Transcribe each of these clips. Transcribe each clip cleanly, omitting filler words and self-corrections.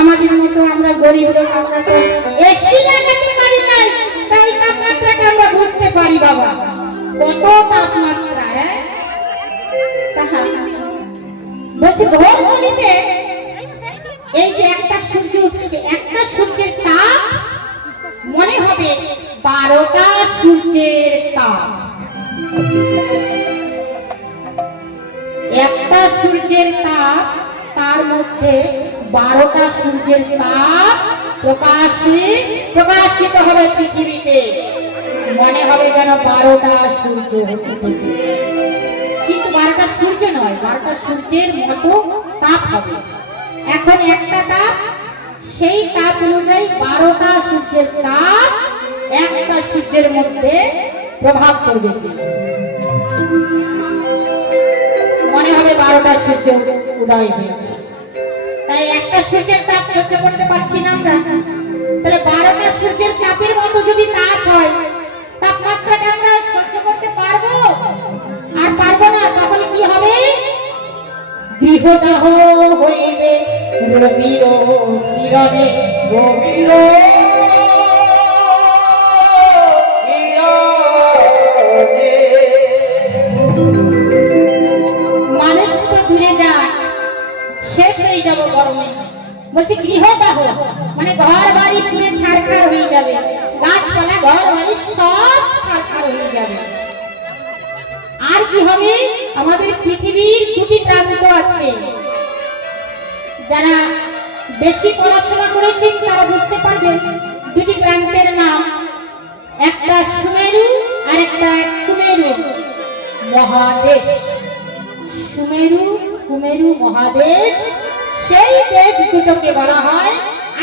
আমাদের মতো আমরা গরিব লোক, আমরা তো এসি লাগাতে পারি না, তাই তাপমাত্রাকে আমরা বুঝতে পারি বাবা কত তাপমাত্রা। বলছি ভোরগুলিতে এই যে একটা সূর্য উঠছে, একটা সূর্যের তাপ মনে হবে 12টা সূর্যের তাপ। একটা সূর্যের তাপ, তার মধ্যে 12টা সূর্যের তাপ প্রকাশিত হবে পৃথিবীতে, মনে হবে যেন 12টা সূর্য উঠেছে। কিন্তু 12টা সূর্য নয়, 12টা সূর্যের মতো তাপ হবে। এখন একটা তাপ, সেই তাপ অনুযায়ী 12টা সূর্যের তাপ একটা সূর্যের মধ্যে প্রভাব করবে, মনে হবে 12টা সূর্য উদয় হয়েছে। তাই একটা সূর্যের তাপ সহ্য করতে পারছি না আমরা, তাহলে 12টা সূর্যের তাপের মতো যদি তাপ হয়, তাপমাত্রাটা আমরা সহ্য করতে পারবো? আর পারবো না। তাহলে কি হবে? গৃহদাহ হইবে রবির কিরণে, রবির মানুষ তো দূরে যায়, শেষ হয়ে যাবো গরমে। বলছি গৃহদাহ মানে ঘর বাড়ি পুরে ছাড়খাড় হয়ে যাবে, গাছপালা ঘর বাড়ি সব ছাড়খাড় হয়ে যাবে। আর কি হবে? আমাদের পৃথিবীর দুটি প্রান্ত আছে, যারা বেশি পড়াশোনা করেছেন তারা বুঝতে পারবেন দুটি প্রান্তের নাম, একটা সুমেরু আর একটা কুমেরু মহাদেশ। সুমেরু কুমেরু মহাদেশ, সেই দেশ দুটোকে বলা হয়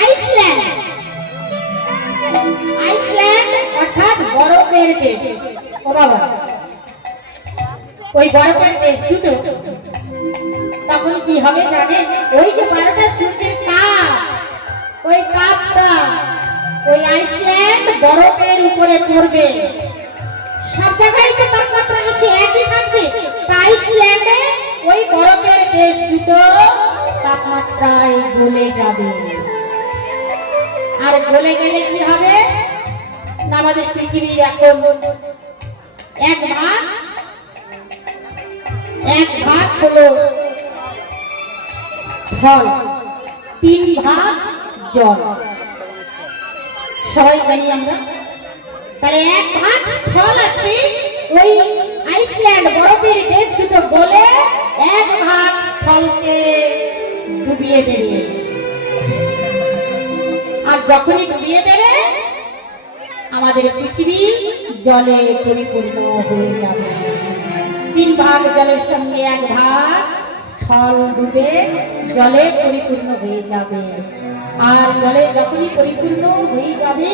আইসল্যান্ড। আইসল্যান্ড অর্থাৎ বরফের দেশ। ও বাবা, ওই বরফের দেশ দুটো তখন কি হবে জানেন? ওই যে 12টা সূর্যের তাপ, ওই তাপটা ওই আইসল্যান্ড বরফের উপরে পড়বে। সব জায়গায় তো তাপমাত্রা বেশি একই থাকবে, আইসল্যান্ডে ওই বরফের দেশ দুটো তাপমাত্রায় গলে যাবে। আর গলে গেলে কি হবে না, আমাদের পৃথিবীর এখন এক ভাগ হলো স্থল, 3 ভাগ জল, সবাই জানি আমরা। তাহলে 1 ভাগ স্থল আছে, ওই আইসল্যান্ড বরফের দেশ দুটো গলে 1 ভাগ স্থলকে ডুবিয়ে দেবে। আর যখনই ডুবিয়ে দেবে আমাদের পৃথিবী জলে পরিপূর্ণ হয়ে যাবে। 3 ভাগ জলের সঙ্গে 1 ভাগ স্থল ডুবে জলে পরিপূর্ণ হয়ে যাবে। আর জলে যখনই পরিপূর্ণ হয়ে যাবে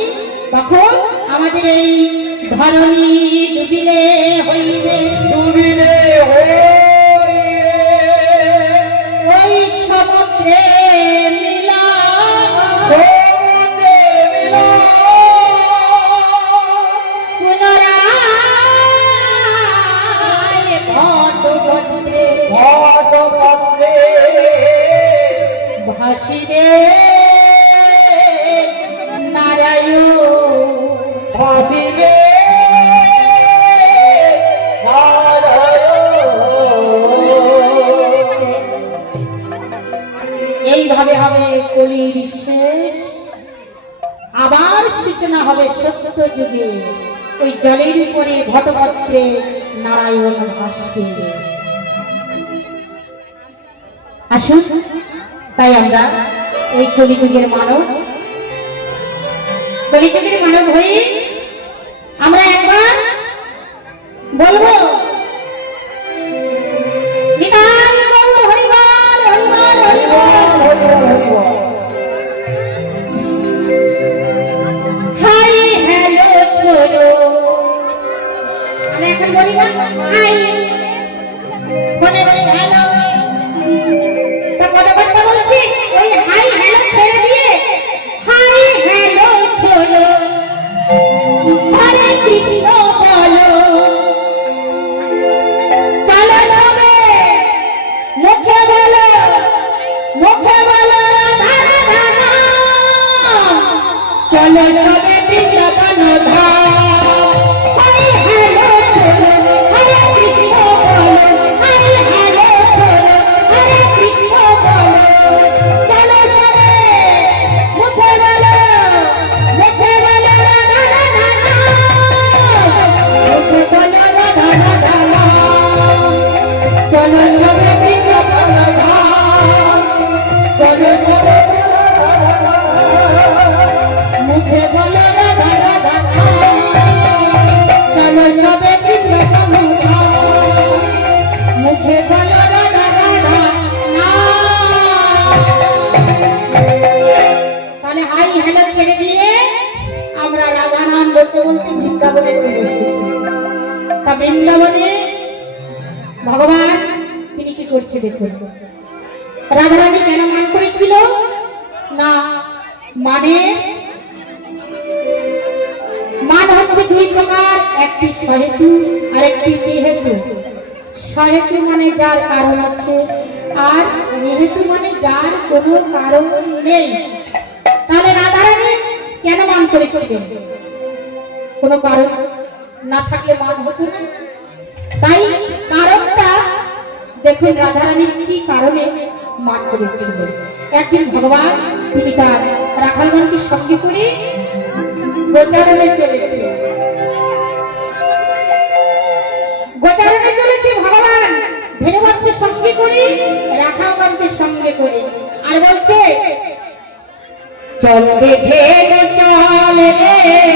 তখন আমাদের এই ধরণী ডুবিলে হইবে, ডুবিলে ওই সমুদ্রে মিলা, পুনরায় ঘটপত্রে ভাসিবে নারায়ণ, ভাসিবে এইভাবে হবে কলির শেষ, আবার সূচনা হবে সত্য যুগে। ওই জলের উপরে ঘটপত্রে নারায়ণ ভাসবে। আসুন তাই আমরা এই কলিযুগের মানব হয়ে আমরা একবার বলবো নিতাই গৌর হরিবল, হরিবল, হরিবল। হাই হ্যালো ছোড়ো, আমরা এখন বলি না হাই, ফোনে বলি হ্যালো, তা কথাবার্তা বলছি, ওই হাই হ্যালো ছেড়ে দিয়ে হাই হ্যালো ছোড়ো, হরে কৃষ্ণ বলো, চলো সবে বৃন্দাবন ধাম। হরি হ্যালো চলো হরে কৃষ্ণ বলো, হরি হ্যালো চলো হরে কৃষ্ণ বলো। চলো সবে মুখে বলো, মুখে বলো রাধা রাধা নাম, মুখে বলো রাধা রাধা নাম। চলো সবে বৃন্দাবন ধাম, চলো সবে মুখে বলো রাধা রাধা নাম। চলো সবে বৃন্দাবন ধাম, মুখে বলো রাধা রাধা নাম। তাহলে হাই হ্যালো ছেড়ে দিয়ে আমরা রাধা নাম বলতে বলতে বৃন্দাবনে চলে এসেছি। তা বৃন্দাবনে ভগবান তিনি কি করছে দেখুন। রাধারানী কেন মান করেছিল না, মানে মান হচ্ছে দুই প্রকার, একটি সহেতু আর একটি নিহেতু। সহেতু মানে যার কারণ আছে, আর নিহেতু মানে যার কোনো কারণ নেই। তাহলে রাধারানী কেন মান করেছিলেন? কোনো কারণ না থাকলে মান হতো না। তাই কারণটা দেখুন রাধারানীর কি কারণে মান করেছিলেন। একদিন ভগবান তিনি তার রাখালগণকে সঙ্গে করে গোচারণে চলেছে। গোচারণে চলেছে ভগবান ধেনুবৎসের সঙ্গে করে, রাখালগণকে সঙ্গে করে, আর বলছে চল রে ধেনু চল রে